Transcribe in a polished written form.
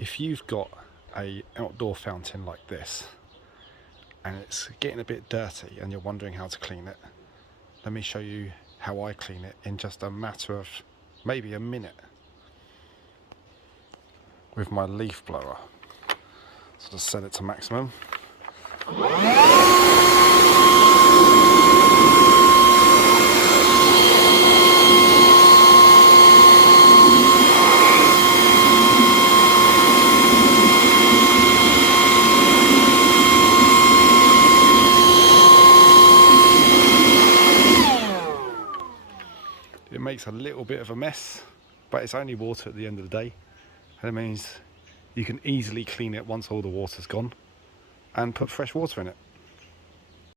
if you've got a outdoor fountain like this and it's getting a bit dirty and you're wondering how to clean it, let me show you how I clean it in just a matter of maybe a minute with my leaf blower. So just set it to maximum. It makes a little bit of a mess, but it's only water at the end of the day, and it means you can easily clean it once all the water's gone and put fresh water in it.